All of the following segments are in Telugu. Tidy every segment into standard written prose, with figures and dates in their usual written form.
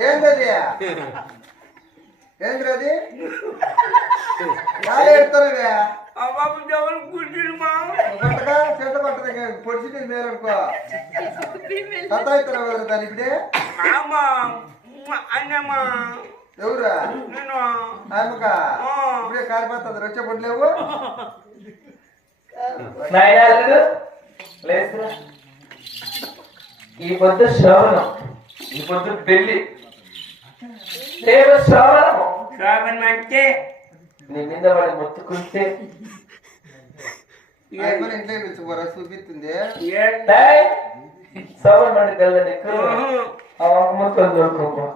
ఏంటది ఏంద్రది ఎడతానవే కొట్టగా చెట్ట పట్టదా పొడిచి మేరనుకో సతాయిస్తారా దాని ఇప్పుడే ఎవరా ఆమెకా ఇప్పుడే కారిపోతుంది వచ్చే పడలేవు ఈ పొద్దు శ్రవణం ఈ పొద్దు పెళ్లి రేపు శ్రవణము శ్రావణం అంటే నీ మీద వాడి మొత్తుకుంటే ఇంట్లో పిలుచుకోరా చూపిస్తుంది శ్రవణం అంటే తెల్లని మొత్తం దొరుకు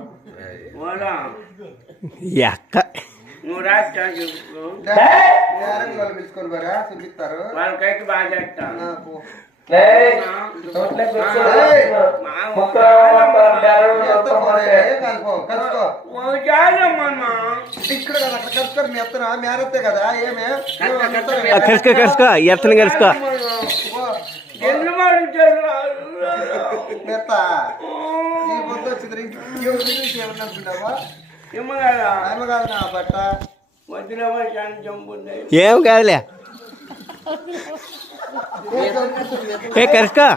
నువ్వు రాస్తా పిలుచుకొని పోరా చూపిస్తారు వాళ్ళకైతే బాగా చేస్తాను ఇక్కడ కదా అక్కడ కలుసుకోరు మీ ఎత్తన మేరత్తే కదా ఏమే కలుసుకో కలుసుకో ఎత్తని కలుసుకో మెత్త ఈ పొద్దు వచ్చింది ఏమన్నా అనుకుంటావా ఏమో కాదు నా బట్ట ఏం కాదులే ఏ కలుసుకో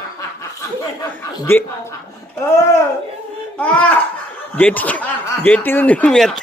గట్టి గట్టిగా ఉంది మీ అత్త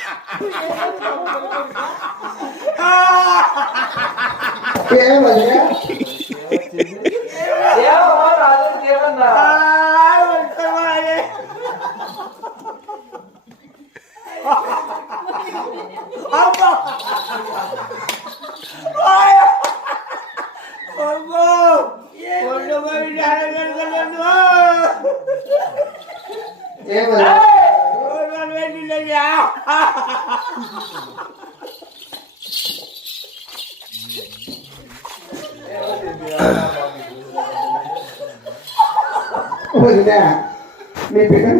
మీ పిల్లలు